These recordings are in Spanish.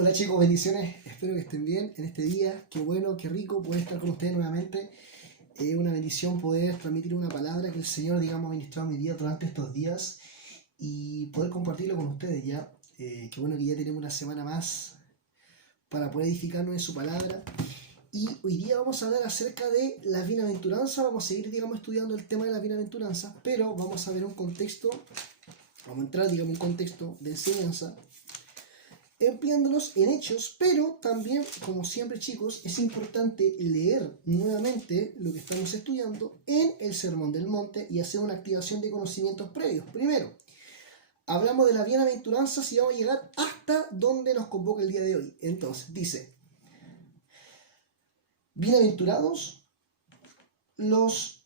Hola chicos, bendiciones, espero que estén bien en este día. Qué bueno, qué rico poder estar con ustedes nuevamente. Una bendición poder transmitir una palabra que el Señor, digamos, ha ministrado en mi vida durante estos días y poder compartirlo con ustedes ya. Qué bueno que ya tenemos una semana más para poder edificarnos en su palabra. Y hoy día vamos a hablar acerca de las bienaventuranzas. Vamos a seguir, digamos, estudiando el tema de las bienaventuranzas, pero vamos a ver un contexto, vamos a entrar, digamos, un contexto de enseñanza empleándolos en hechos, pero también, como siempre chicos, es importante leer nuevamente lo que estamos estudiando en el Sermón del Monte y hacer una activación de conocimientos previos. Primero, hablamos de las bienaventuranzas y vamos a llegar hasta donde nos convoca el día de hoy. Entonces, dice, bienaventurados los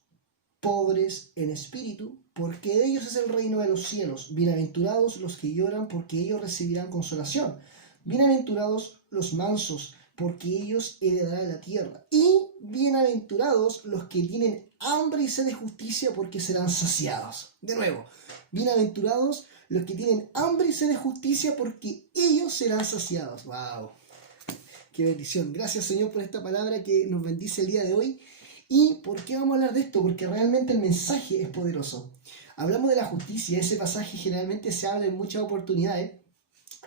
pobres en espíritu, porque de ellos es el reino de los cielos. Bienaventurados los que lloran, porque ellos recibirán consolación. Bienaventurados los mansos, porque ellos heredarán la tierra. Y bienaventurados los que tienen hambre y sed de justicia, porque serán saciados. De nuevo, bienaventurados los que tienen hambre y sed de justicia, porque ellos serán saciados. ¡Wow! ¡Qué bendición! Gracias, Señor, por esta palabra que nos bendice el día de hoy. ¿Y por qué vamos a hablar de esto? Porque realmente el mensaje es poderoso. Hablamos de la justicia, ese pasaje generalmente se habla en muchas oportunidades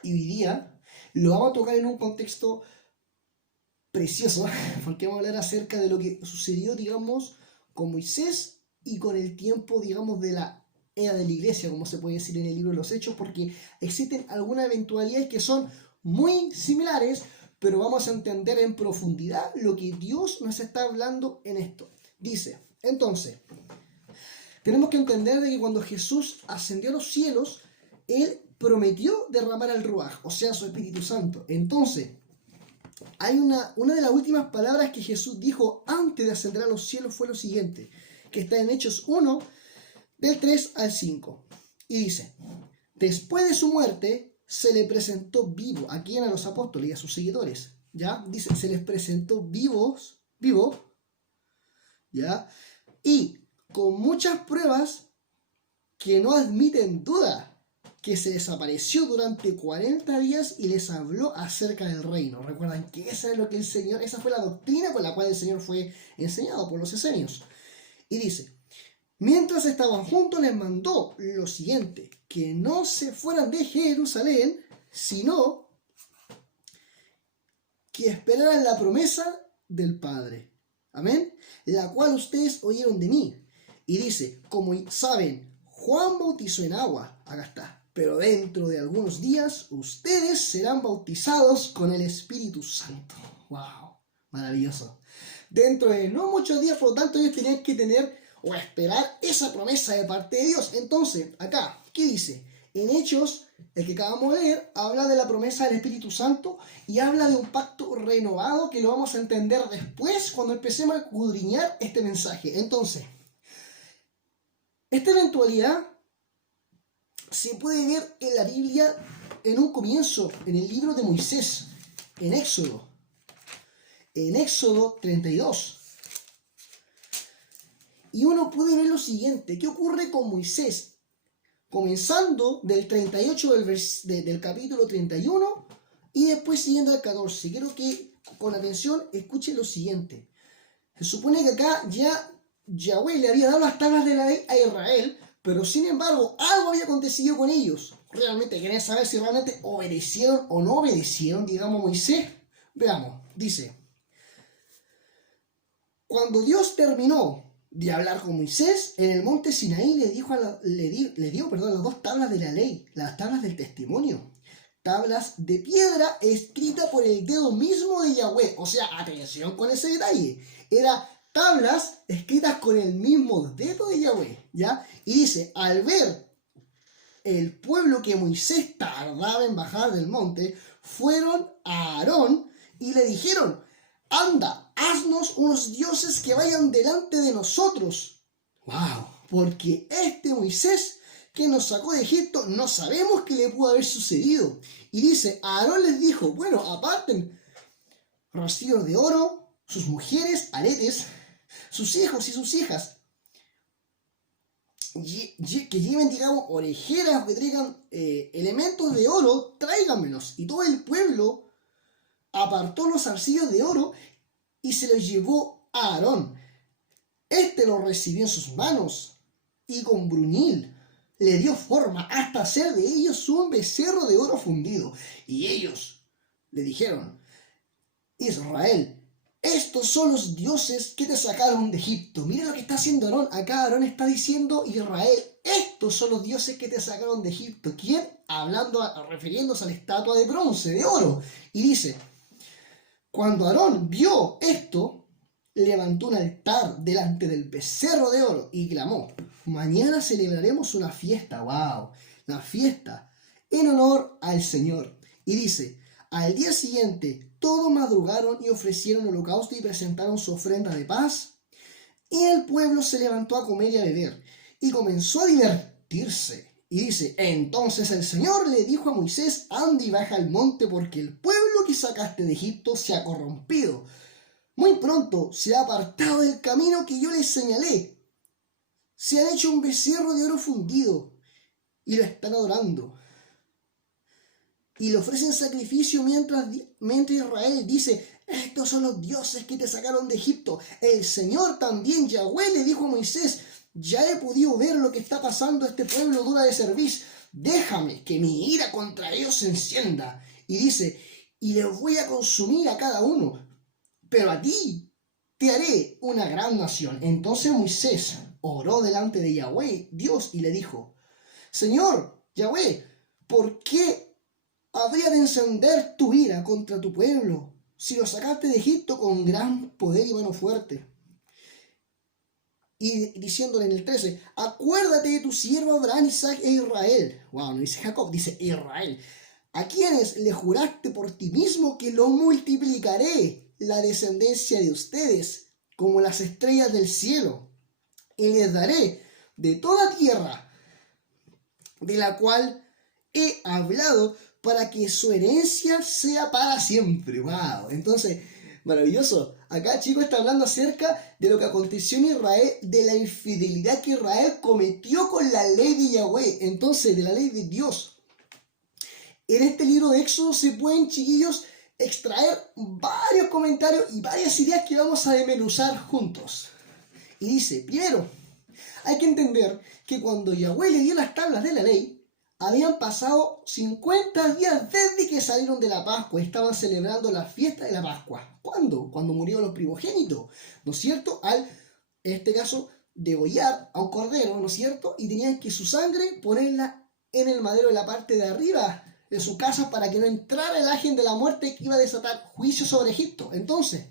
y hoy día lo vamos a tocar en un contexto precioso, porque vamos a hablar acerca de lo que sucedió, digamos, con Moisés y con el tiempo, digamos, de la era de la iglesia, como se puede decir en el libro de los Hechos, porque existen algunas eventualidades que son muy similares, pero vamos a entender en profundidad lo que Dios nos está hablando en esto. Dice, entonces, tenemos que entender de que cuando Jesús ascendió a los cielos, Él prometió derramar el Ruaj, o sea, su Espíritu Santo. Entonces, hay una de las últimas palabras que Jesús dijo antes de ascender a los cielos fue lo siguiente, que está en Hechos 1, del 3 al 5. Y dice, después de su muerte, se le presentó vivo, ¿a quién? A los apóstoles y a sus seguidores, ¿ya? Dice, se les presentó vivo, ¿ya? Y con muchas pruebas que no admiten duda, que se desapareció durante 40 días y les habló acerca del reino. Recuerdan que esa es lo que el Señor, esa fue la doctrina con la cual el Señor fue enseñado por los esenios. Y dice, mientras estaban juntos les mandó lo siguiente, que no se fueran de Jerusalén, sino que esperaran la promesa del Padre. Amén. La cual ustedes oyeron de mí. Y dice, como saben, Juan bautizó en agua. Acá está. Pero dentro de algunos días ustedes serán bautizados con el Espíritu Santo. ¡Wow! Maravilloso. Dentro de no muchos días, por lo tanto, ellos tenían que tener o esperar esa promesa de parte de Dios. Entonces, acá, ¿qué dice? En Hechos, el que acabamos de leer, habla de la promesa del Espíritu Santo y habla de un pacto renovado que lo vamos a entender después cuando empecemos a escudriñar este mensaje. Entonces, esta eventualidad se puede ver en la Biblia en un comienzo, en el libro de Moisés, en Éxodo 32. Y uno puede ver lo siguiente, ¿qué ocurre con Moisés? Comenzando del 38 del capítulo 31 y después siguiendo al 14. Quiero que con atención escuchen lo siguiente. Se supone que acá ya Yahweh le había dado las tablas de la ley a Israel, pero sin embargo algo había acontecido con ellos. Realmente querían saber si realmente obedecieron o no obedecieron, digamos, a Moisés. Veamos, dice, cuando Dios terminó de hablar con Moisés, en el monte Sinaí le dio las dos tablas de la ley, las tablas del testimonio, tablas de piedra escritas por el dedo mismo de Yahweh. O sea, atención con ese detalle, era tablas escritas con el mismo dedo de Yahweh, ¿ya? Y dice, al ver el pueblo que Moisés tardaba en bajar del monte, fueron a Aarón y le dijeron, anda, haznos unos dioses que vayan delante de nosotros. ¡Wow! Porque este Moisés que nos sacó de Egipto, no sabemos qué le pudo haber sucedido. Y dice, Aarón les dijo, bueno, aparten rocíos de oro, sus mujeres, aretes, sus hijos y sus hijas, que lleven, digamos, orejeras, que traigan elementos de oro, tráiganmelos. Y todo el pueblo apartó los zarcillos de oro y se los llevó a Aarón. Este los recibió en sus manos y con bruñil le dio forma hasta hacer de ellos un becerro de oro fundido. Y ellos le dijeron: Israel, estos son los dioses que te sacaron de Egipto. Mira lo que está haciendo Aarón. Acá Aarón está diciendo: Israel, estos son los dioses que te sacaron de Egipto. ¿Quién? Refiriéndose a la estatua de bronce, de oro. Y dice: cuando Aarón vio esto, levantó un altar delante del becerro de oro y clamó: mañana celebraremos una fiesta. ¡Wow! La fiesta en honor al Señor. Y dice: al día siguiente todos madrugaron y ofrecieron holocausto y presentaron su ofrenda de paz. Y el pueblo se levantó a comer y a beber y comenzó a divertirse. Y dice: entonces el Señor le dijo a Moisés: anda y baja al monte, porque el pueblo que sacaste de Egipto se ha corrompido. Muy pronto se ha apartado del camino que yo les señalé. Se han hecho un becerro de oro fundido y lo están adorando. Y le ofrecen sacrificio mientras Israel dice: estos son los dioses que te sacaron de Egipto. El Señor también, Yahweh, le dijo a Moisés: ya he podido ver lo que está pasando a este pueblo dura de cerviz. Déjame que mi ira contra ellos se encienda. Y dice: y les voy a consumir a cada uno, pero a ti te haré una gran nación. Entonces Moisés oró delante de Yahweh, Dios, y le dijo: Señor, Yahweh, ¿por qué habría de encender tu ira contra tu pueblo, si lo sacaste de Egipto con gran poder y mano fuerte? Y diciéndole en el 13: acuérdate de tu siervo Abraham, Isaac e Israel. Wow, no dice Jacob, dice Israel, a quienes le juraste por ti mismo que lo multiplicaré la descendencia de ustedes como las estrellas del cielo, y les daré de toda tierra de la cual he hablado, para que su herencia sea para siempre. ¡Wow! Entonces, maravilloso. Acá, chicos, está hablando acerca de lo que aconteció en Israel, de la infidelidad que Israel cometió con la ley de Yahweh. Entonces, de la ley de Dios. En este libro de Éxodo se pueden, chiquillos, extraer varios comentarios y varias ideas que vamos a desmenuzar juntos. Y dice: primero, hay que entender que cuando Yahweh le dio las tablas de la ley, habían pasado 50 días desde que salieron de la Pascua. Estaban celebrando la fiesta de la Pascua. ¿Cuándo? Cuando murieron los primogénitos, ¿no es cierto? En este caso, degollar a un cordero, ¿no es cierto? Y tenían que su sangre ponerla en el madero de la parte de arriba de su casa para que no entrara el ángel de la muerte que iba a desatar juicio sobre Egipto. Entonces,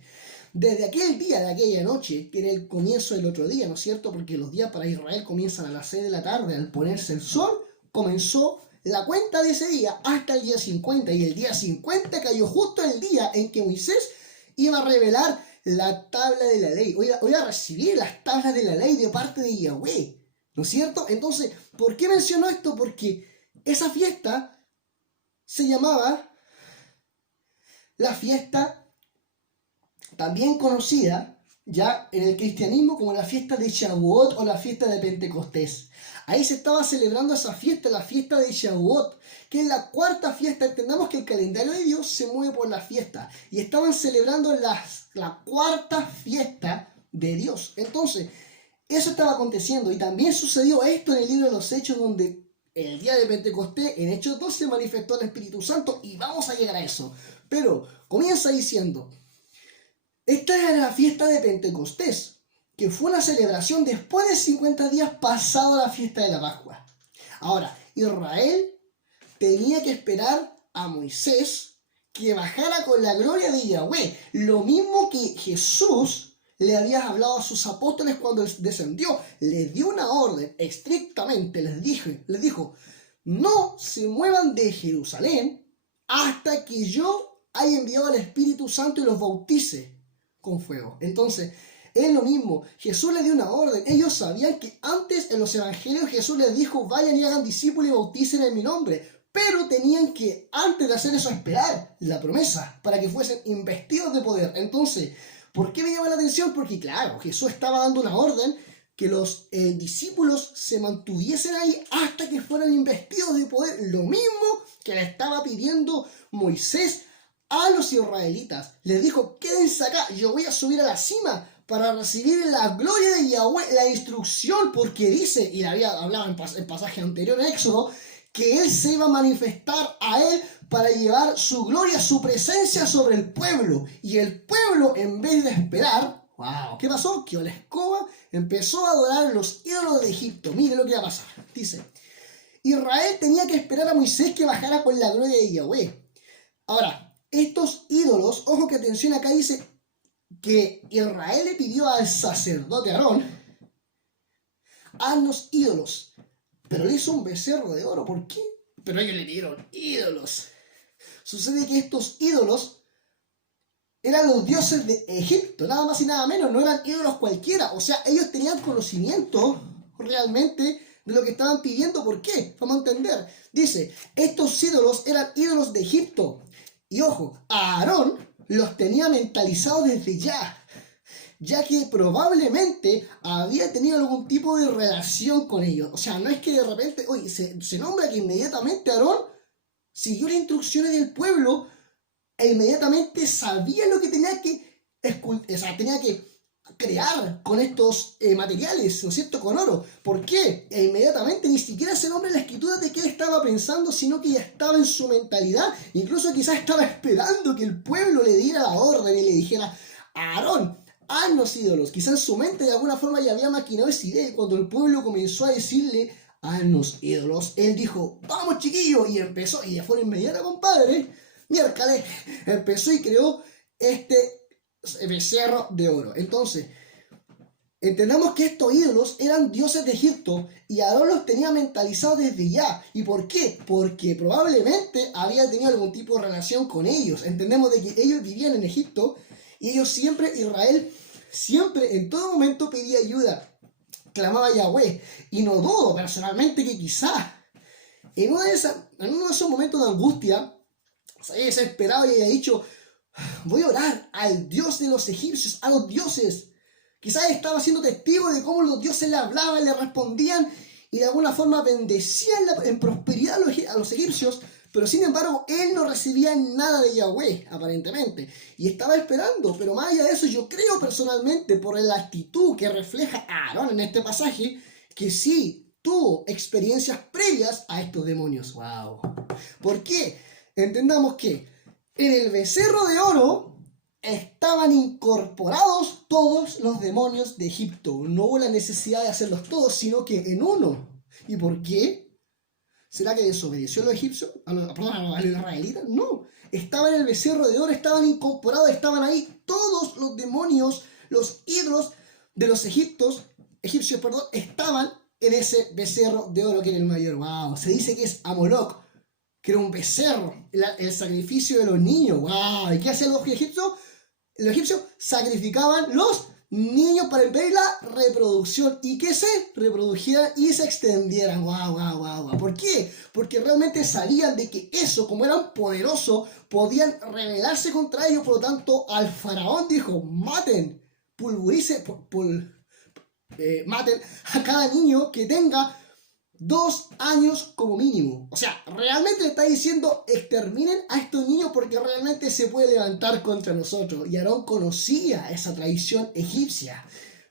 desde aquel día, de aquella noche, que era el comienzo del otro día, ¿no es cierto? Porque los días para Israel comienzan a las 6 de la tarde, al ponerse el sol, comenzó la cuenta de ese día hasta el día 50. Y el día 50 cayó justo el día en que Moisés iba a revelar la tabla de la ley. Iba a recibir las tablas de la ley de parte de Yahweh, ¿no es cierto? Entonces, ¿por qué menciono esto? Porque esa fiesta se llamaba la fiesta también conocida ya en el cristianismo como la fiesta de Shavuot o la fiesta de Pentecostés. Ahí se estaba celebrando esa fiesta, la fiesta de Shavuot, que es la cuarta fiesta. Entendamos que el calendario de Dios se mueve por la fiesta. Y estaban celebrando la cuarta fiesta de Dios. Entonces, eso estaba aconteciendo. Y también sucedió esto en el libro de los Hechos, donde el día de Pentecostés, en Hechos 2, se manifestó el Espíritu Santo. Y vamos a llegar a eso. Pero comienza diciendo: esta era la fiesta de Pentecostés, que fue una celebración después de 50 días pasado la fiesta de la Pascua. Ahora, Israel tenía que esperar a Moisés que bajara con la gloria de Yahweh. Lo mismo que Jesús le había hablado a sus apóstoles cuando descendió. Les dio una orden estrictamente, les dijo: no se muevan de Jerusalén hasta que yo haya enviado al Espíritu Santo y los bautice con fuego. Entonces, es lo mismo. Jesús les dio una orden. Ellos sabían que antes en los evangelios Jesús les dijo: vayan y hagan discípulos y bauticen en mi nombre. Pero tenían que, antes de hacer eso, esperar la promesa para que fuesen investidos de poder. Entonces, ¿por qué me llama la atención? Porque claro, Jesús estaba dando una orden que los discípulos se mantuviesen ahí hasta que fueran investidos de poder. Lo mismo que le estaba pidiendo Moisés a los israelitas. Les dijo, quédense acá, yo voy a subir a la cima para recibir la gloria de Yahweh, la instrucción, porque dice, y le había hablado en pasaje anterior en Éxodo, que él se iba a manifestar a él para llevar su gloria, su presencia sobre el pueblo. Y el pueblo, en vez de esperar, wow, ¿qué pasó? Que la escoba empezó a adorar los ídolos de Egipto. Mire lo que va a pasar. Dice, Israel tenía que esperar a Moisés que bajara con la gloria de Yahweh. Ahora, estos ídolos, ojo que atención, acá dice que Israel le pidió al sacerdote Aarón, haznos ídolos, pero le hizo un becerro de oro. ¿Por qué? Pero ellos le dieron ídolos. Sucede que estos ídolos eran los dioses de Egipto, nada más y nada menos, no eran ídolos cualquiera. O sea, ellos tenían conocimiento realmente de lo que estaban pidiendo. ¿Por qué? Vamos a entender. Dice, estos ídolos eran ídolos de Egipto. Y ojo, a Aarón los tenía mentalizados desde ya que probablemente había tenido algún tipo de relación con ellos. O sea, no es que de repente, oye, se nombra que inmediatamente Aarón siguió las instrucciones del pueblo e inmediatamente sabía lo que tenía que crear con estos materiales, ¿no es cierto?, con oro. ¿Por qué? E inmediatamente ni siquiera se nombra en la escritura de qué estaba pensando, sino que ya estaba en su mentalidad. Incluso quizás estaba esperando que el pueblo le diera la orden y le dijera, Aarón, haznos ídolos. Quizás en su mente de alguna forma ya había maquinado esa idea, y cuando el pueblo comenzó a decirle, haznos ídolos, él dijo, vamos chiquillos, y empezó, y de forma inmediata, compadre, miércoles, empezó y creó este becerro de oro. Entonces, entendamos que estos ídolos eran dioses de Egipto y Aarón los tenía mentalizados desde ya. ¿Y por qué? Porque probablemente había tenido algún tipo de relación con ellos. Entendemos de que ellos vivían en Egipto y ellos siempre, Israel, siempre, en todo momento pedía ayuda, clamaba a Yahweh. Y no dudo personalmente que quizás en uno de esos momentos de angustia se haya desesperado y haya dicho, voy a orar al Dios de los egipcios, a los dioses. Quizás estaba siendo testigo de cómo los dioses le hablaban, le respondían y de alguna forma bendecían en prosperidad a los egipcios, pero sin embargo él no recibía nada de Yahweh, aparentemente, y estaba esperando. Pero más allá de eso, yo creo personalmente, por la actitud que refleja Aarón en este pasaje, que sí tuvo experiencias previas a estos demonios. ¡Wow! ¿Por qué? Entendamos que en el becerro de oro estaban incorporados todos los demonios de Egipto. No hubo la necesidad de hacerlos todos, sino que en uno. ¿Y por qué? ¿Será que desobedeció a los egipcios? ¿A los israelitas? No. Estaba en el becerro de oro, estaban incorporados, estaban ahí todos los demonios, los ídolos de los egipcios, estaban en ese becerro de oro que era el mayor. ¡Wow! Se dice que es Amoloc, que era un becerro, el sacrificio de los niños. ¡Wow! ¿Y qué hacían los egipcios? Los egipcios sacrificaban los niños para impedir la reproducción y que se reprodujeran y se extendieran. ¡Wow, wow, wow, wow! ¿Por qué? Porque realmente sabían de que eso, como eran poderosos, podían rebelarse contra ellos. Por lo tanto, al faraón dijo, maten, maten a cada niño que tenga 2 años como mínimo. O sea, realmente le está diciendo, exterminen a estos niños porque realmente se puede levantar contra nosotros. Y Aarón conocía esa tradición egipcia.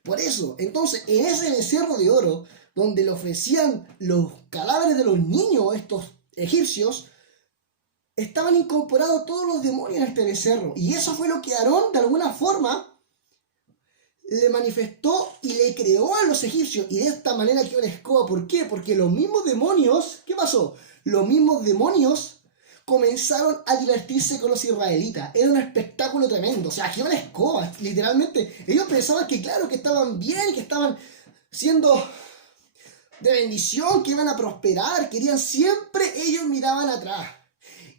Por eso, entonces, en ese becerro de oro, donde le ofrecían los cadáveres de los niños, estos egipcios, estaban incorporados todos los demonios en este becerro. Y eso fue lo que Aarón, de alguna forma, le manifestó y le creó a los egipcios, y de esta manera quedó la escoba. ¿Por qué? Porque los mismos demonios, ¿qué pasó? Los mismos demonios comenzaron a divertirse con los israelitas. Era un espectáculo tremendo. O sea, quedó la escoba, literalmente. Ellos pensaban que claro, que estaban bien, que estaban siendo de bendición, que iban a prosperar, querían siempre, ellos miraban atrás.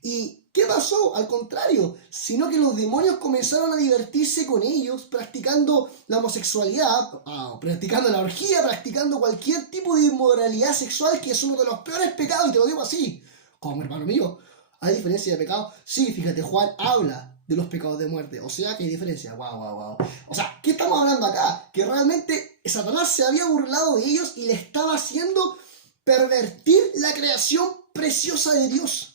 ¿Y qué pasó? Al contrario, sino que los demonios comenzaron a divertirse con ellos, practicando la homosexualidad, practicando la orgía, practicando cualquier tipo de inmoralidad sexual, que es uno de los peores pecados, y te lo digo así, como hermano mío. ¿Hay diferencia de pecado? Sí, fíjate, Juan habla de los pecados de muerte, o sea que hay diferencia. Wow, wow, wow. O sea, ¿qué estamos hablando acá? Que realmente Satanás se había burlado de ellos y le estaba haciendo pervertir la creación preciosa de Dios.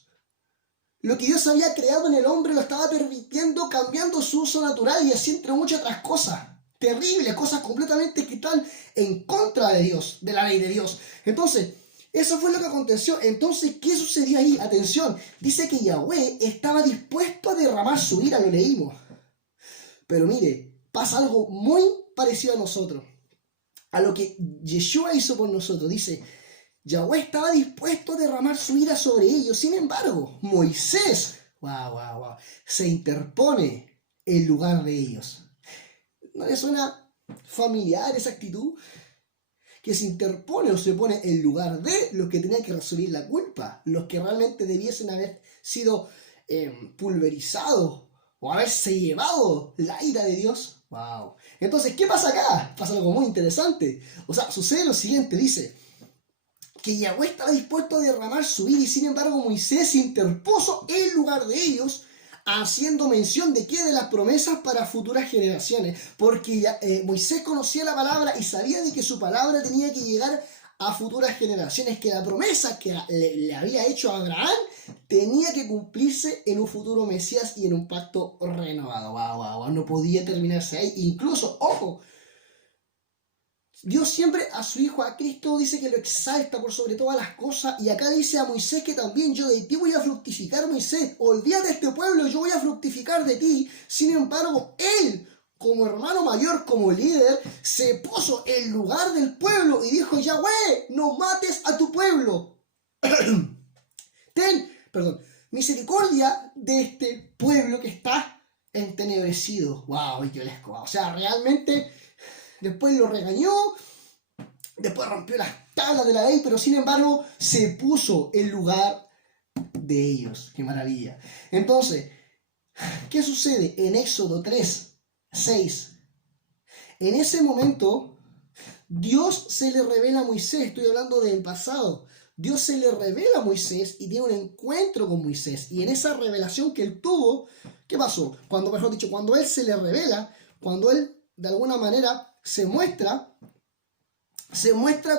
Lo que Dios había creado en el hombre lo estaba permitiendo, cambiando su uso natural y así entre muchas otras cosas. Terribles, cosas completamente que están en contra de Dios, de la ley de Dios. Entonces, eso fue lo que aconteció. Entonces, ¿qué sucedió ahí? Atención, dice que Yahweh estaba dispuesto a derramar su ira, lo leímos. Pero mire, pasa algo muy parecido a nosotros, a lo que Yeshua hizo por nosotros. Dice, Yahweh estaba dispuesto a derramar su ira sobre ellos. Sin embargo, Moisés, se interpone en lugar de ellos. ¿No les suena familiar esa actitud? Que se interpone o se pone en lugar de los que tenían que resolver la culpa, los que realmente debiesen haber sido pulverizados o haberse llevado la ira de Dios. ¡Wow! Entonces, ¿qué pasa acá? Pasa algo muy interesante. O sea, sucede lo siguiente, dice que Yahweh estaba dispuesto a derramar su ira y sin embargo Moisés se interpuso en lugar de ellos, haciendo mención de qué, de las promesas para futuras generaciones, porque Moisés conocía la palabra y sabía de que su palabra tenía que llegar a futuras generaciones, que la promesa que le había hecho a Abraham tenía que cumplirse en un futuro Mesías y en un pacto renovado. No podía terminarse ahí. Incluso, ojo, Dios siempre a su Hijo, a Cristo, dice que lo exalta por sobre todas las cosas. Y acá dice a Moisés que también yo de ti voy a fructificar, Moisés. Olvídate de este pueblo, yo voy a fructificar de ti. Sin embargo, él, como hermano mayor, como líder, se puso en lugar del pueblo y dijo, Yahweh, no mates a tu pueblo. Misericordia de este pueblo que está entenebrecido. ¡Wow! ¡Qué lesco! O sea, realmente... Después lo regañó, después rompió las tablas de la ley, pero sin embargo se puso en lugar de ellos. ¡Qué maravilla! Entonces, ¿qué sucede en Éxodo 3, 6? En ese momento, Dios se le revela a Moisés, estoy hablando del pasado. Dios se le revela a Moisés y tiene un encuentro con Moisés. Y en esa revelación que él tuvo, ¿qué pasó? Cuando él se le revela, cuando él de alguna manera se muestra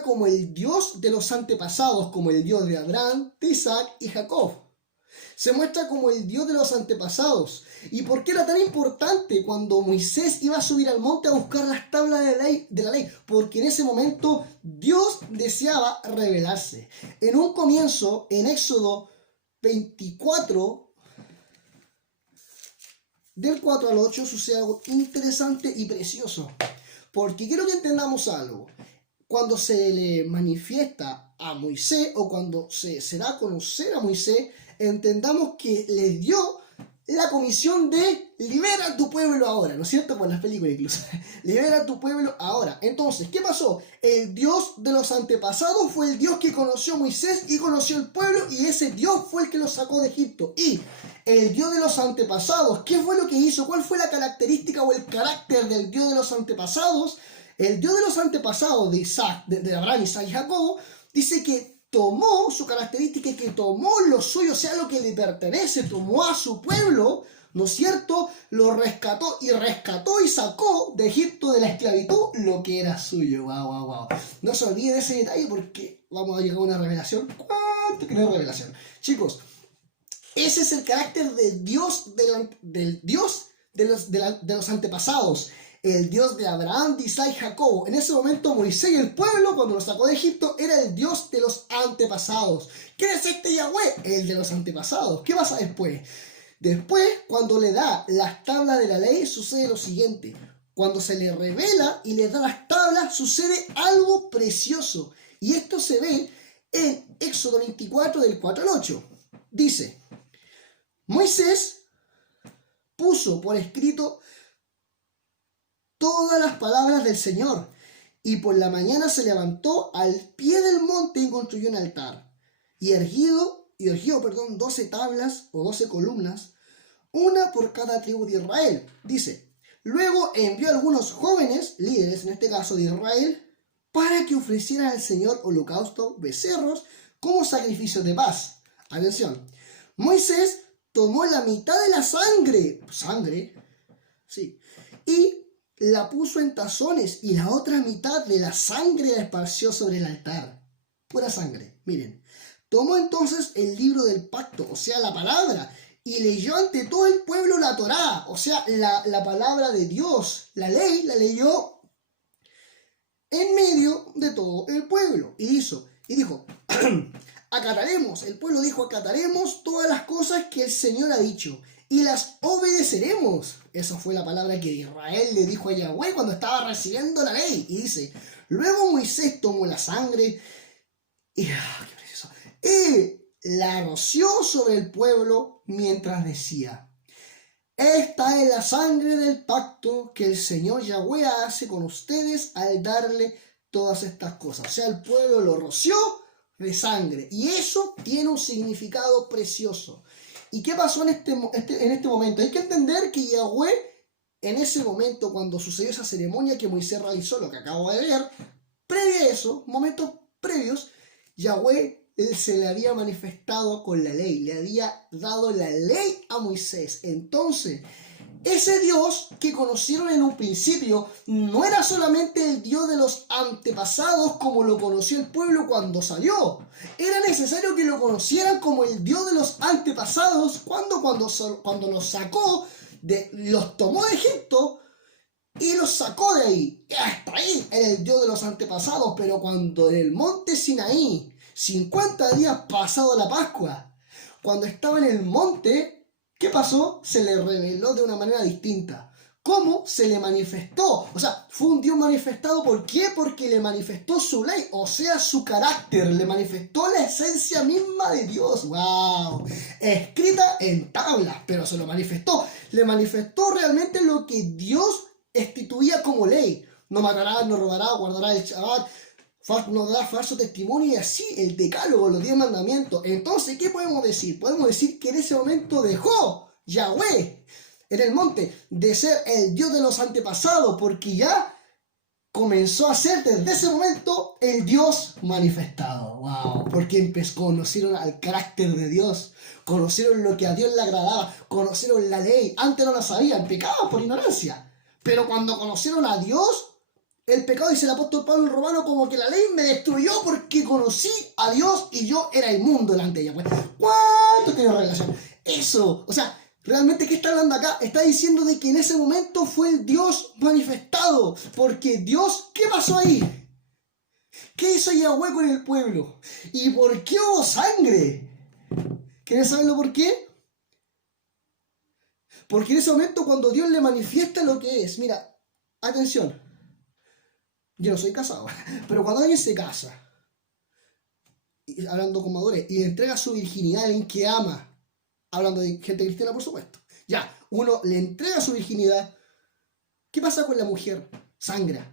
como el Dios de los antepasados, como el Dios de Abraham, de Isaac y Jacob. Se muestra como el Dios de los antepasados. ¿Y por qué era tan importante cuando Moisés iba a subir al monte a buscar las tablas de la ley? Porque en ese momento Dios deseaba revelarse. En un comienzo, en Éxodo 24, del 4 al 8, sucede algo interesante y precioso. Porque quiero que entendamos algo. Cuando se le manifiesta a Moisés o cuando se da a conocer a Moisés, entendamos que le dio la comisión de libera a tu pueblo ahora, ¿no es cierto? Por las películas incluso. Libera a tu pueblo ahora. Entonces, ¿qué pasó? El Dios de los antepasados fue el Dios que conoció a Moisés y conoció el pueblo y ese Dios fue el que los sacó de Egipto. Y el Dios de los antepasados, ¿qué fue lo que hizo? ¿Cuál fue la característica o el carácter del Dios de los antepasados? El Dios de los antepasados de Isaac, de Abraham, Isaac y Jacob, dice que tomó su característica, que tomó lo suyo, o sea, lo que le pertenece, tomó a su pueblo, ¿no es cierto? Lo rescató y sacó de Egipto de la esclavitud lo que era suyo. ¡Wow! No se olvide de ese detalle porque vamos a llegar a una revelación. ¿Cuánto que no es revelación? Chicos, ese es el carácter de Dios, del Dios de los antepasados. El Dios de Abraham, de Isaac y Jacob. En ese momento Moisés y el pueblo, cuando lo sacó de Egipto, era el Dios de los antepasados. ¿Quién es este Yahweh? El de los antepasados. ¿Qué pasa después? Después, cuando le da las tablas de la ley, sucede lo siguiente. Cuando se le revela y le da las tablas, sucede algo precioso. Y esto se ve en Éxodo 24, del 4 al 8. Dice, Moisés puso por escrito todas las palabras del Señor, y por la mañana se levantó al pie del monte y construyó un altar, y erguió 12 tablas o 12 columnas, una por cada tribu de Israel. Dice, luego envió a algunos jóvenes, líderes en este caso de Israel, para que ofrecieran al Señor holocausto, becerros, como sacrificio de paz. Atención, Moisés tomó la mitad de la sangre, y la puso en tazones y la otra mitad de la sangre la esparció sobre el altar. Pura sangre, miren. Tomó entonces el libro del pacto, o sea, la palabra, y leyó ante todo el pueblo la Torá, o sea, la palabra de Dios, la ley, la leyó en medio de todo el pueblo. Y dijo, acataremos, el pueblo dijo, acataremos todas las cosas que el Señor ha dicho y las obedeceremos. Esa fue la palabra que Israel le dijo a Yahweh cuando estaba recibiendo la ley. Y dice, luego Moisés tomó la sangre y la roció sobre el pueblo mientras decía, esta es la sangre del pacto que el Señor Yahweh hace con ustedes al darle todas estas cosas. O sea, el pueblo lo roció de sangre. Y eso tiene un significado precioso. ¿Y qué pasó en este momento? Hay que entender que Yahweh, en ese momento, cuando sucedió esa ceremonia que Moisés realizó, lo que acabo de ver, previo a eso, momentos previos, Yahweh se le había manifestado con la ley, le había dado la ley a Moisés. Entonces, ese Dios que conocieron en un principio no era solamente el Dios de los antepasados como lo conoció el pueblo cuando salió. Era necesario que lo conocieran como el Dios de los antepasados cuando los sacó, los tomó de Egipto y los sacó de ahí. Hasta ahí era el Dios de los antepasados, pero cuando en el monte Sinaí, 50 días pasado la Pascua, cuando estaba en el monte, ¿qué pasó? Se le reveló de una manera distinta. ¿Cómo? Se le manifestó. O sea, fue un Dios manifestado. ¿Por qué? Porque le manifestó su ley, o sea, su carácter. Le manifestó la esencia misma de Dios. ¡Wow! Escrita en tablas, pero se lo manifestó. Le manifestó realmente lo que Dios instituía como ley. No matarás, no robarás, guardarás el Shabbat, no darás falso testimonio, y así el decálogo, los 10 mandamientos. Entonces, ¿qué podemos decir? Podemos decir que en ese momento dejó Yahweh en el monte de ser el Dios de los antepasados, porque ya comenzó a ser desde ese momento el Dios manifestado. ¡Wow! Porque conocieron al carácter de Dios, conocieron lo que a Dios le agradaba, conocieron la ley. Antes no la sabían, pecaban por ignorancia. Pero cuando conocieron a Dios, el pecado, dice el apóstol Pablo el Romano, como que la ley me destruyó porque conocí a Dios y yo era inmundo delante de ella. Pues, ¿cuánto tiene relación? Eso, o sea, realmente, ¿qué está hablando acá? Está diciendo de que en ese momento fue el Dios manifestado. Porque Dios, ¿qué pasó ahí? ¿Qué hizo Yahweh con el pueblo? ¿Y por qué hubo sangre? ¿Quieren saberlo por qué? Porque en ese momento cuando Dios le manifiesta lo que es, mira, atención, yo no soy casado, pero cuando alguien se casa, hablando con madurez, y le entrega su virginidad a alguien que ama, hablando de gente cristiana, por supuesto, ya, uno le entrega su virginidad, ¿qué pasa con la mujer? Sangra.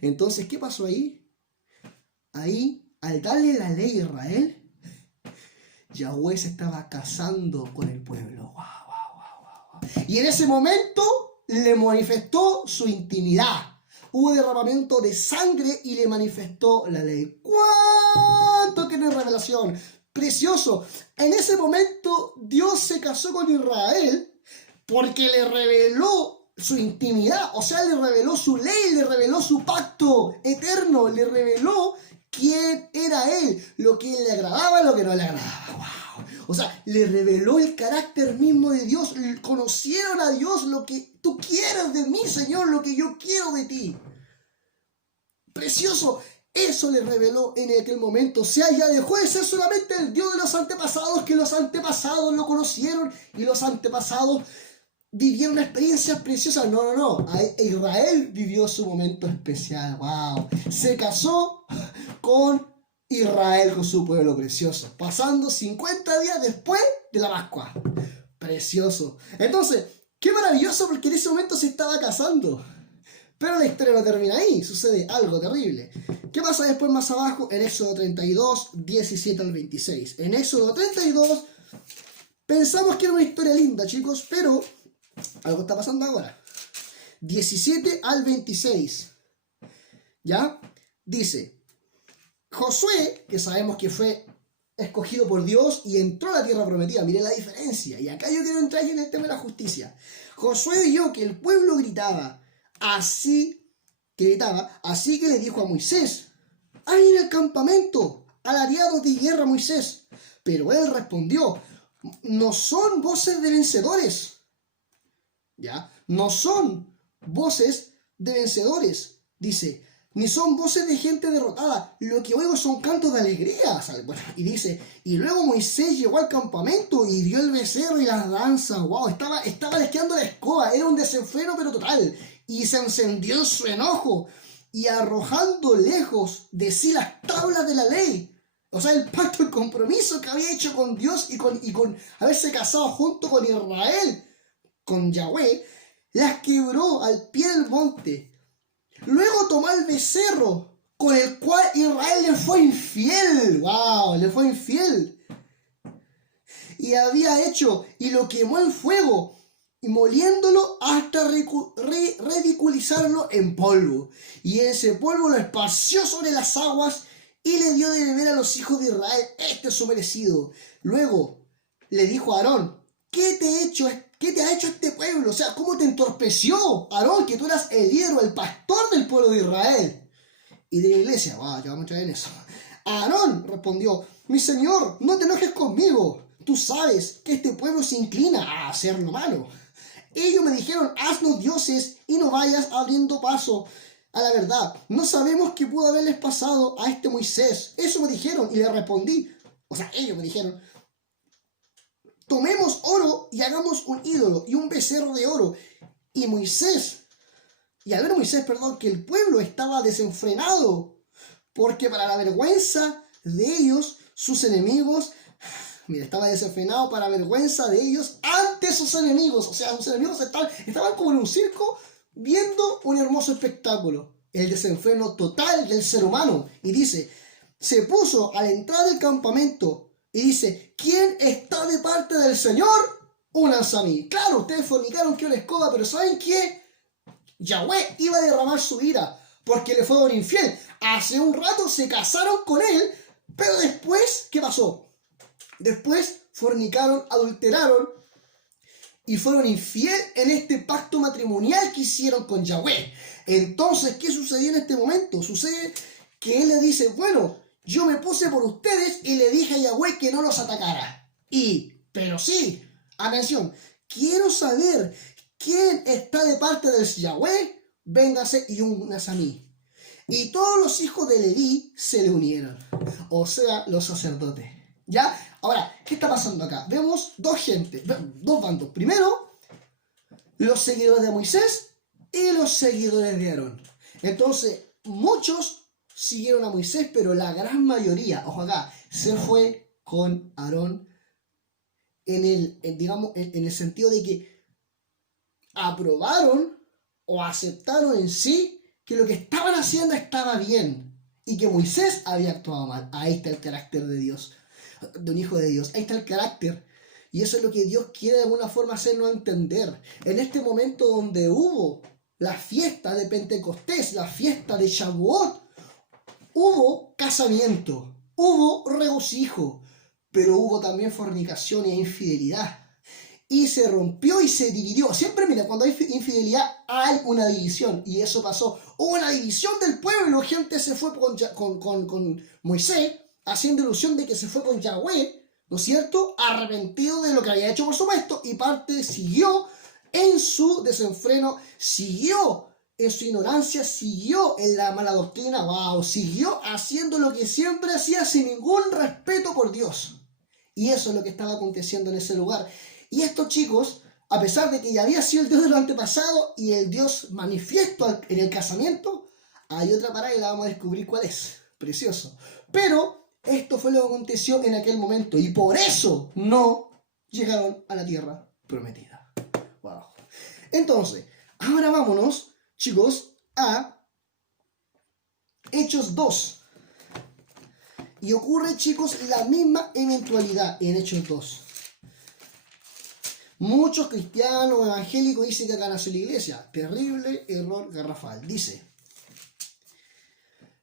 Entonces, ¿qué pasó ahí? Ahí, al darle la ley a Israel, Yahweh se estaba casando con el pueblo. Y en ese momento le manifestó su intimidad. Hubo derramamiento de sangre y le manifestó la ley. ¿Cuánto tiene revelación? Precioso. En ese momento Dios se casó con Israel porque le reveló su intimidad. O sea, le reveló su ley, le reveló su pacto eterno, le reveló quién era Él, lo que le agradaba, lo que no le agradaba. ¡Wow! O sea, le reveló el carácter mismo de Dios. Conocieron a Dios, lo que tú quieres de mí, Señor, lo que yo quiero de ti. Precioso. Eso le reveló en aquel momento. O sea, ya dejó de ser solamente el Dios de los antepasados, que los antepasados lo conocieron y los antepasados vivieron experiencias preciosas. No. Israel vivió su momento especial. ¡Wow! Se casó con Israel, con su pueblo precioso, pasando 50 días después de la Pascua. Precioso. Entonces, qué maravilloso, porque en ese momento se estaba casando. Pero la historia no termina ahí, sucede algo terrible. ¿Qué pasa después más abajo? En Éxodo 32, 17 al 26. En Éxodo 32, pensamos que era una historia linda, chicos, pero algo está pasando ahora. 17 al 26. ¿Ya? Dice, Josué, que sabemos que fue escogido por Dios y entró a la tierra prometida. Miren la diferencia. Y acá yo quiero entrar en el tema de la justicia. Josué vio que el pueblo gritaba, así que le dijo a Moisés, ahí en el campamento, alariados de guerra, Moisés. Pero él respondió, no son voces de vencedores. ¿Ya? No son voces de vencedores. Dice, ni son voces de gente derrotada. Lo que oigo son cantos de alegría. Bueno, y dice, y luego Moisés llegó al campamento y dio el becerro y las danzas. Wow, estaba desqueando la escoba. Era un desenfreno pero total. Y se encendió en su enojo. Y arrojando lejos de sí las tablas de la ley. O sea, el pacto, el compromiso que había hecho con Dios y con haberse casado junto con Israel, con Yahweh, las quebró al pie del monte. Luego tomó el becerro con el cual Israel le fue infiel. ¡Wow! Le fue infiel. Y había hecho, y lo quemó en fuego, y moliéndolo hasta ridiculizarlo en polvo. Y ese polvo lo esparció sobre las aguas y le dio de beber a los hijos de Israel. Este es su merecido. Luego le dijo a Aarón, ¿qué te ha hecho este pueblo? O sea, ¿cómo te entorpeció, Aarón, que tú eras el líder o el pastor del pueblo de Israel? Y de la iglesia, ya vamos a ver eso. Aarón respondió, mi señor, no te enojes conmigo. Tú sabes que este pueblo se inclina a hacer lo malo. Ellos me dijeron, haznos dioses y no vayas abriendo paso a la verdad. No sabemos qué pudo haberles pasado a este Moisés. Eso me dijeron y le respondí. O sea, ellos me dijeron, tomemos oro y hagamos un ídolo y un becerro de oro. Y al ver Moisés, que el pueblo estaba desenfrenado, porque para la vergüenza de ellos, sus enemigos, estaba desenfrenado para vergüenza de ellos ante sus enemigos. O sea, sus enemigos estaban como en un circo viendo un hermoso espectáculo. El desenfreno total del ser humano. Y dice, se puso a la entrada del campamento y dice, ¿quién está de parte del Señor? Únanse a mí. Claro, ustedes fornicaron que una escoba, pero ¿saben qué? Yahweh iba a derramar su ira porque le fueron infiel. Hace un rato se casaron con él, pero después, ¿qué pasó? Después fornicaron, adulteraron y fueron infiel en este pacto matrimonial que hicieron con Yahweh. Entonces, ¿qué sucedió en este momento? Sucede que él le dice, bueno, yo me puse por ustedes y le dije a Yahweh que no los atacara. Pero sí, atención, quiero saber quién está de parte del Yahweh, véngase y únase a mí. Y todos los hijos de Leví se le unieron, o sea, los sacerdotes. ¿Ya? Ahora, ¿qué está pasando acá? Vemos dos bandos. Primero, los seguidores de Moisés y los seguidores de Aarón. Entonces, muchos siguieron a Moisés, pero la gran mayoría, ojo acá, se fue con Aarón en el sentido de que aprobaron o aceptaron en sí que lo que estaban haciendo estaba bien y que Moisés había actuado mal. Ahí está el carácter de Dios, de un hijo de Dios. Ahí está el carácter. Y eso es lo que Dios quiere de alguna forma hacernos entender. En este momento donde hubo la fiesta de Pentecostés, la fiesta de Shavuot, hubo casamiento, hubo regocijo, pero hubo también fornicación e infidelidad. Y se rompió y se dividió. Siempre, mira, cuando hay infidelidad hay una división. Y eso pasó. Hubo una división del pueblo. Gente se fue con Moisés, haciendo ilusión de que se fue con Yahweh, ¿no es cierto? Arrepentido de lo que había hecho, por supuesto. Y parte siguió en su desenfreno, siguió en su ignorancia, siguió en la mala doctrina. ¡Wow! Siguió haciendo lo que siempre hacía sin ningún respeto por Dios. Y eso es lo que estaba aconteciendo en ese lugar. Y estos chicos, a pesar de que ya había sido el Dios de los antepasados y el Dios manifiesto en el casamiento, hay otra parada y la vamos a descubrir cuál es. Precioso. Pero esto fue lo que aconteció en aquel momento y por eso no llegaron a la tierra prometida. Wow. Entonces, ahora vámonos, chicos, a Hechos 2. Y ocurre, chicos, la misma eventualidad en Hechos 2. Muchos cristianos evangélicos dicen que acá nació la iglesia. Terrible error garrafal. Dice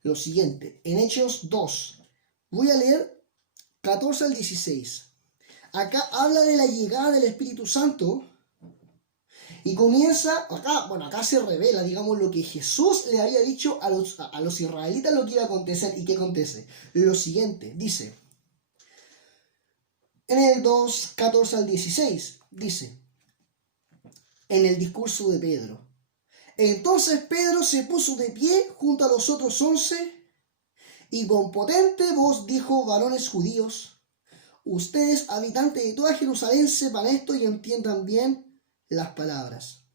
lo siguiente, en Hechos 2. Voy a leer 14 al 16. Acá habla de la llegada del Espíritu Santo Y comienza, acá se revela, digamos, lo que Jesús le había dicho a los israelitas lo que iba a acontecer. ¿Y qué acontece? Lo siguiente, dice, en el 2, 14 al 16, dice, en el discurso de Pedro. Entonces Pedro se puso de pie junto a los otros 11 y con potente voz dijo: varones judíos, ustedes, habitantes de toda Jerusalén, sepan esto y entiendan bien las palabras.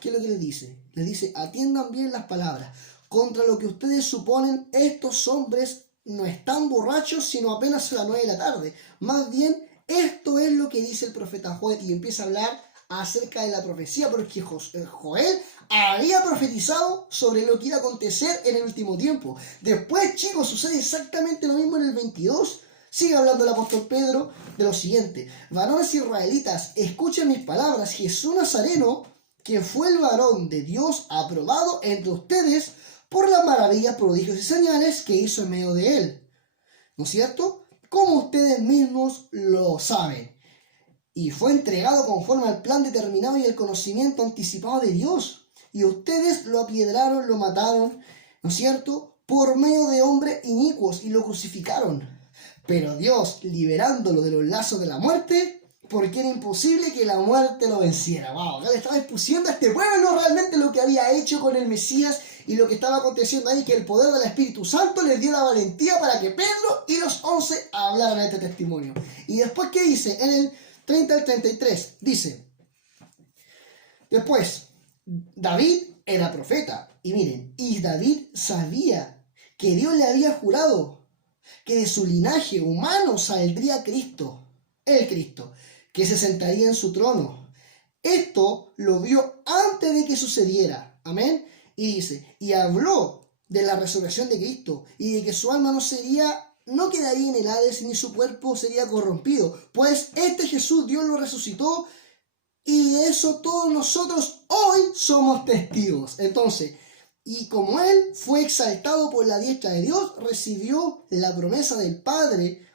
¿Qué es lo que les dice? Les dice: atiendan bien las palabras. Contra lo que ustedes suponen, estos hombres no están borrachos, sino apenas a las 9 de la tarde. Más bien, esto es lo que dice el profeta Joel. Y empieza a hablar acerca de la profecía, porque Joel había profetizado sobre lo que iba a acontecer en el último tiempo. Después, chicos, sucede exactamente lo mismo en el 22. Sigue hablando el apóstol Pedro de lo siguiente: varones israelitas, escuchen mis palabras. Jesús Nazareno, que fue el varón de Dios aprobado entre ustedes por las maravillas, prodigios y señales que hizo en medio de él. ¿No es cierto? Como ustedes mismos lo saben. Y fue entregado conforme al plan determinado y el conocimiento anticipado de Dios. Y ustedes lo apiedraron, lo mataron, ¿no es cierto?, por medio de hombres inicuos, y lo crucificaron. Pero Dios, liberándolo de los lazos de la muerte, porque era imposible que la muerte lo venciera. Wow, acá le estaba expusiendo a este pueblo realmente lo que había hecho con el Mesías y lo que estaba aconteciendo ahí, que el poder del Espíritu Santo les dio la valentía para que Pedro y los 11 hablaran este testimonio. Y después, ¿qué dice? En el 30 al 33, dice: después, David era profeta. Y miren, y David sabía que Dios le había jurado que de su linaje humano saldría Cristo, el Cristo, que se sentaría en su trono. Esto lo vio antes de que sucediera. Amén. Y dice, y habló de la resurrección de Cristo y de que su alma no quedaría en el Hades, ni su cuerpo sería corrompido. Pues este Jesús, Dios lo resucitó, y de eso todos nosotros hoy somos testigos. Entonces, y como Él fue exaltado por la diestra de Dios, recibió la promesa del Padre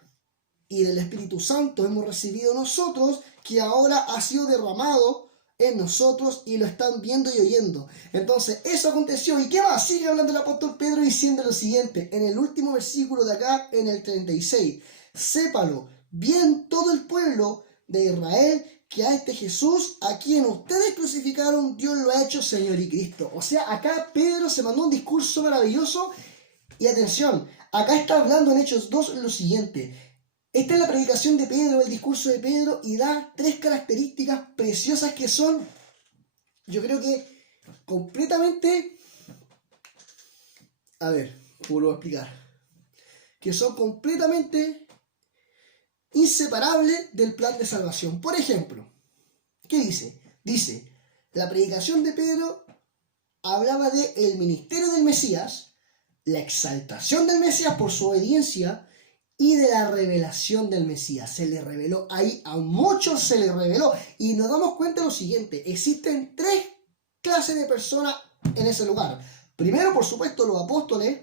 y del Espíritu Santo. Hemos recibido nosotros, que ahora ha sido derramado en nosotros y lo están viendo y oyendo. Entonces, eso aconteció. ¿Y qué más? Sigue hablando el apóstol Pedro diciendo lo siguiente, en el último versículo de acá, en el 36. Sépalo bien todo el pueblo de Israel, que a este Jesús, a quien ustedes crucificaron, Dios lo ha hecho Señor y Cristo. O sea, acá Pedro se mandó un discurso maravilloso. Y atención, acá está hablando en Hechos 2 lo siguiente. Esta es la predicación de Pedro, el discurso de Pedro, y da 3 características preciosas que son, yo creo que completamente, a ver, ¿cómo lo voy a explicar? Que son completamente inseparables del plan de salvación. Por ejemplo, ¿qué dice? Dice, la predicación de Pedro hablaba de el ministerio del Mesías, la exaltación del Mesías por su obediencia y de la revelación del Mesías. Se le reveló ahí, a muchos se le reveló. Y nos damos cuenta de lo siguiente: existen 3 clases de personas en ese lugar. Primero, por supuesto, los apóstoles,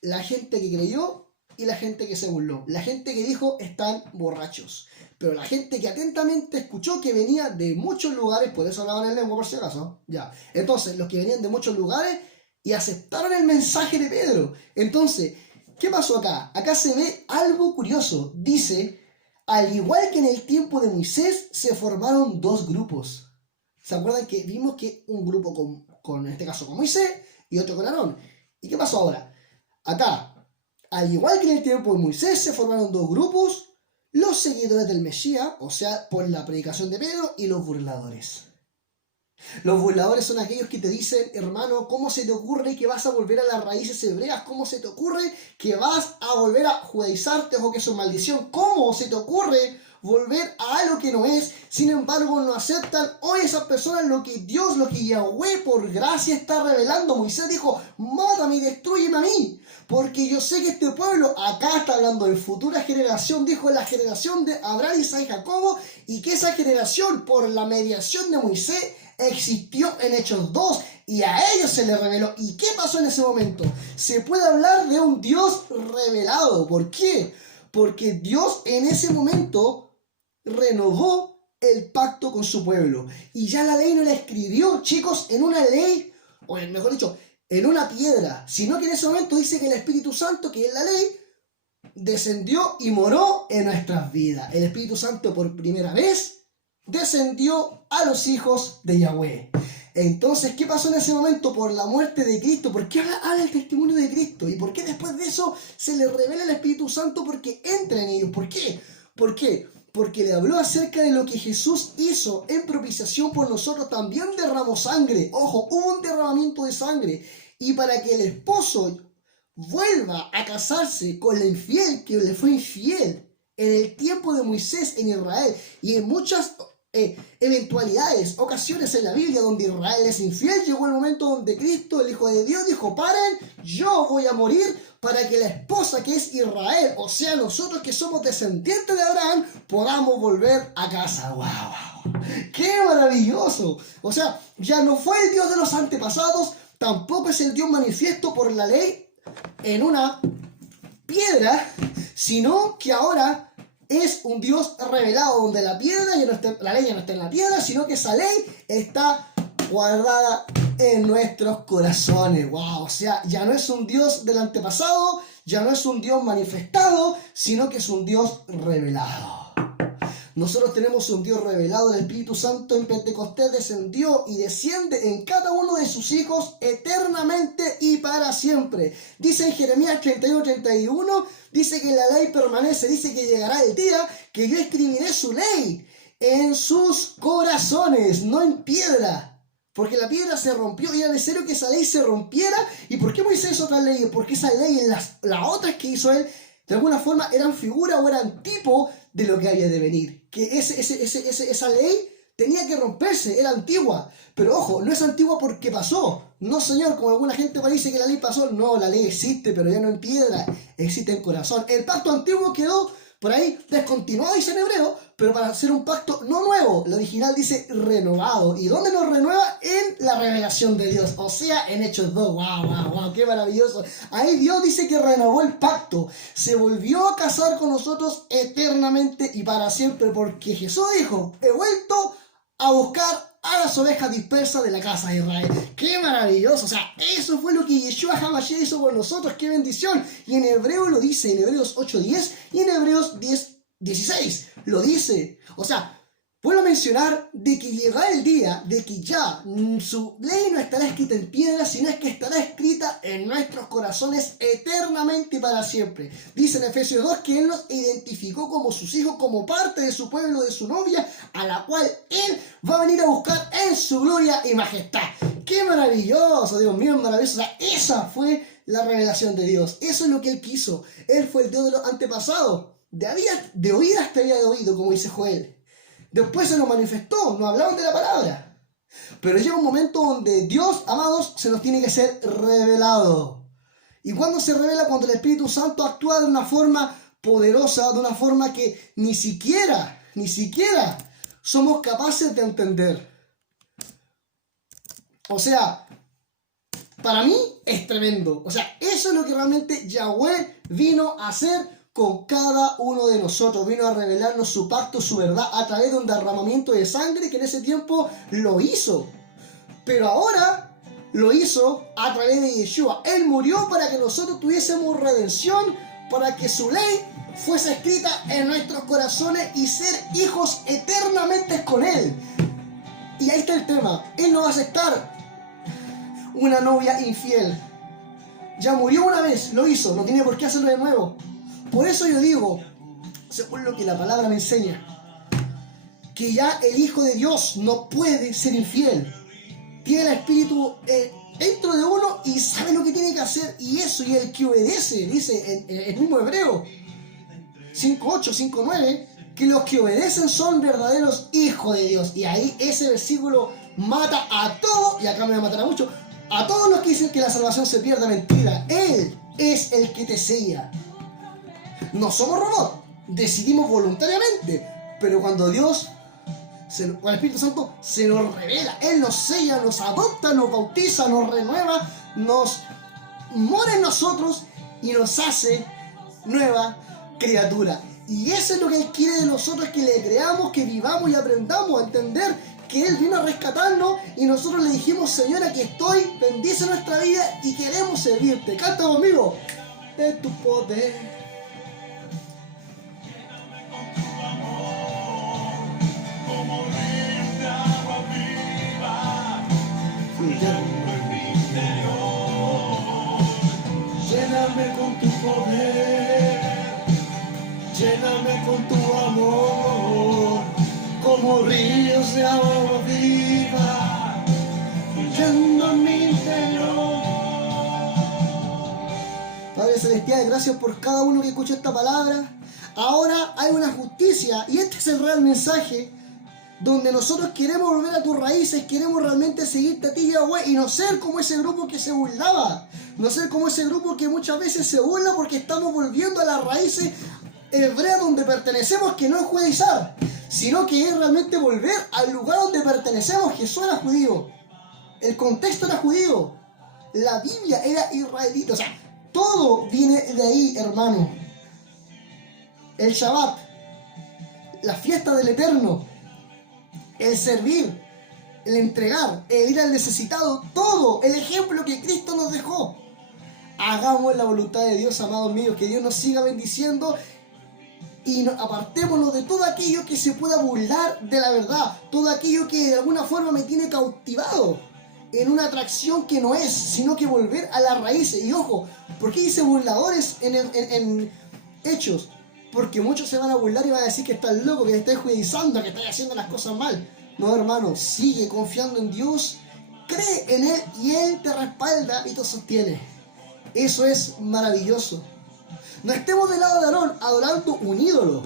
la gente que creyó y la gente que se burló. La gente que dijo están borrachos. Pero la gente que atentamente escuchó, que venía de muchos lugares, por eso hablaban en lengua por si acaso, ya. Entonces, los que venían de muchos lugares y aceptaron el mensaje de Pedro. Entonces, ¿qué pasó acá? Acá se ve algo curioso. Dice, al igual que en el tiempo de Moisés, se formaron 2 grupos. ¿Se acuerdan que vimos que un grupo en este caso con Moisés y otro con Aarón? ¿Y qué pasó ahora? Acá, al igual que en el tiempo de Moisés, se formaron 2 grupos: los seguidores del Mesías, o sea, por la predicación de Pedro, y los burladores. Los burladores son aquellos que te dicen, hermano, ¿cómo se te ocurre que vas a volver a las raíces hebreas? ¿Cómo se te ocurre que vas a volver a judaizarte o que eso es maldición? ¿Cómo se te ocurre volver a algo que no es? Sin embargo, no aceptan hoy esas personas lo que Dios, lo que Yahweh por gracia está revelando. Moisés dijo, mátame y destrúyeme a mí, porque yo sé que este pueblo, acá está hablando de futura generación, dijo la generación de Abraham, Isaac y Jacobo, y que esa generación, por la mediación de Moisés, existió en Hechos 2 y a ellos se les reveló. ¿Y qué pasó en ese momento? Se puede hablar de un Dios revelado. ¿Por qué? Porque Dios en ese momento renovó el pacto con su pueblo. Y ya la ley no la escribió, chicos, en una ley, o mejor dicho, en una piedra, sino que en ese momento dice que el Espíritu Santo, que es la ley, descendió y moró en nuestras vidas. El Espíritu Santo por primera vez descendió a los hijos de Yahweh. Entonces, ¿qué pasó en ese momento? Por la muerte de Cristo. ¿Por qué habla el testimonio de Cristo? ¿Y por qué después de eso se le revela el Espíritu Santo? Porque entra en ellos. ¿Por qué? ¿Por qué? Porque le habló acerca de lo que Jesús hizo en propiciación por nosotros. También derramó sangre. Ojo, hubo un derramamiento de sangre. Y para que el esposo vuelva a casarse con la infiel que le fue infiel en el tiempo de Moisés en Israel y en muchas eventualidades, ocasiones en la Biblia donde Israel es infiel, llegó el momento donde Cristo, el Hijo de Dios, dijo: paren, yo voy a morir para que la esposa que es Israel, o sea, nosotros que somos descendientes de Abraham, podamos volver a casa. ¡Wow! ¡Qué maravilloso! O sea, ya no fue el Dios de los antepasados, tampoco es el Dios manifiesto por la ley en una piedra, sino que ahora es un Dios revelado, donde la piedra ya no está, la ley ya no está en la piedra, sino que esa ley está guardada en nuestros corazones. ¡Wow! O sea, ya no es un Dios del antepasado, ya no es un Dios manifestado, sino que es un Dios revelado. Nosotros tenemos un Dios revelado. El Espíritu Santo en Pentecostés descendió y desciende en cada uno de sus hijos eternamente y para siempre. Dice en Jeremías 31:31, dice que la ley permanece, dice que llegará el día que yo escribiré su ley en sus corazones, no en piedra. Porque la piedra se rompió y era necesario que esa ley se rompiera. ¿Y por qué Moisés hizo otras leyes? Porque esas leyes, las otras que hizo él, de alguna forma eran figura o eran tipo de lo que había de venir. Que esa ley tenía que romperse, era antigua. Pero ojo, no es antigua porque pasó. No, señor, como alguna gente dice que la ley pasó. No, la ley existe, pero ya no en piedra, existe en corazón. El pacto antiguo quedó por ahí descontinuado, dice en hebreo, pero para hacer un pacto no nuevo. El original dice renovado. ¿Y dónde nos renueva? En la revelación de Dios. O sea, en Hechos 2. ¡Wow! ¡Qué maravilloso! Ahí Dios dice que renovó el pacto. Se volvió a casar con nosotros eternamente y para siempre. Porque Jesús dijo: he vuelto a buscar a las ovejas dispersas de la casa de Israel. ¡Qué maravilloso! O sea, eso fue lo que Yeshua HaMashiach hizo por nosotros. ¡Qué bendición! Y en hebreo lo dice, en Hebreos 8:10 y en Hebreos 10:16 lo dice. O sea, vuelvo a mencionar de que llegará el día de que ya su ley no estará escrita en piedra, sino es que estará escrita en nuestros corazones eternamente y para siempre. Dice en Efesios 2 que Él nos identificó como sus hijos, como parte de su pueblo, de su novia, a la cual Él va a venir a buscar en su gloria y majestad. ¡Qué maravilloso! Dios mío, maravilloso. O sea, esa fue la revelación de Dios. Eso es lo que Él quiso. Él fue el Dios de los antepasados. De oídas te había oído, como dice Joel. Después se nos manifestó, nos hablaron de la palabra. Pero llega un momento donde Dios, amados, se nos tiene que ser revelado. ¿Y cuándo se revela? Cuando el Espíritu Santo actúa de una forma poderosa, de una forma que ni siquiera somos capaces de entender. O sea, para mí es tremendo. O sea, eso es lo que realmente Yahweh vino a hacer con cada uno de nosotros. Vino a revelarnos su pacto, su verdad, a través de un derramamiento de sangre que en ese tiempo lo hizo. Pero ahora lo hizo a través de Yeshua. Él murió para que nosotros tuviésemos redención, para que su ley fuese escrita en nuestros corazones y ser hijos eternamente con Él. Y ahí está el tema. Él no va a aceptar una novia infiel. Ya murió una vez, lo hizo, no tiene por qué hacerlo de nuevo. Por eso yo digo, según lo que la palabra me enseña, que ya el Hijo de Dios no puede ser infiel. Tiene el Espíritu dentro de uno y sabe lo que tiene que hacer. Y eso, y el que obedece, dice en el mismo Hebreo 5:8, 5:9, que los que obedecen son verdaderos hijos de Dios. Y ahí ese versículo mata a todos, y acá me va a matar a muchos, a todos los que dicen que la salvación se pierde. Mentira. Él es el que te sella. No somos robots, decidimos voluntariamente, pero cuando Dios, con el Espíritu Santo, se nos revela, Él nos sella, nos adopta, nos bautiza, nos renueva, nos mora en nosotros y nos hace nueva criatura. Y eso es lo que Él quiere de nosotros, que le creamos, que vivamos y aprendamos a entender que Él vino a rescatarnos y nosotros le dijimos, Señor, aquí estoy, bendice nuestra vida y queremos servirte. Canta conmigo. De tu poder. Lléname con tu poder, lléname con tu amor, como ríos de agua viva, fluyendo en mi interior. Padre Celestial, gracias por cada uno que escuchó esta palabra. Ahora hay una justicia, y este es el real mensaje, donde nosotros queremos volver a tus raíces, queremos realmente seguirte a ti, Yahweh, y no ser como ese grupo que se burlaba, no ser como ese grupo que muchas veces se burla porque estamos volviendo a las raíces hebreas donde pertenecemos, que no es judaizar, sino que es realmente volver al lugar donde pertenecemos. Jesús era judío, el contexto era judío, la Biblia era israelita, o sea, todo viene de ahí, hermano. El Shabbat, la fiesta del Eterno, el servir, el entregar, el ir al necesitado, todo el ejemplo que Cristo nos dejó. Hagamos la voluntad de Dios, amados míos, que Dios nos siga bendiciendo y apartémonos de todo aquello que se pueda burlar de la verdad, todo aquello que de alguna forma me tiene cautivado en una atracción que no es, sino que volver a las raíces. Y ojo, ¿por qué dice burladores en Hechos? Porque muchos se van a burlar y van a decir que estás loco, que te estás judaizando, que estás haciendo las cosas mal. No, hermano, sigue confiando en Dios, cree en Él y Él te respalda y te sostiene. Eso es maravilloso. No estemos del lado de Aarón adorando un ídolo,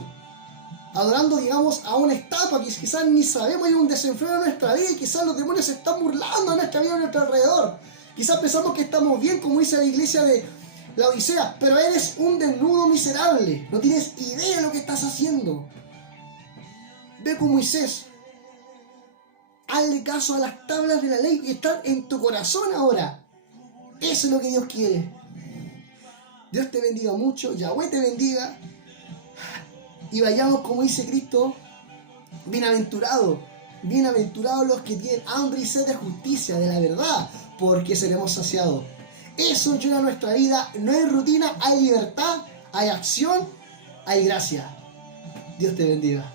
adorando, digamos, a una estatua que quizás ni sabemos, hay un desenfreno en nuestra vida y quizás los demonios se están burlando de nuestra vida a nuestro alrededor. Quizás pensamos que estamos bien, como dice la iglesia de la Odisea, pero eres un desnudo miserable, no tienes idea de lo que estás haciendo. Ve con Moisés, hazle caso a las tablas de la ley que están en tu corazón ahora. Eso es lo que Dios quiere. Dios te bendiga mucho, Yahweh te bendiga, y vayamos, como dice Cristo, bienaventurados los que tienen hambre y sed de justicia, de la verdad, porque seremos saciados. Eso llena nuestra vida, no hay rutina, hay libertad, hay acción, hay gracia. Dios te bendiga.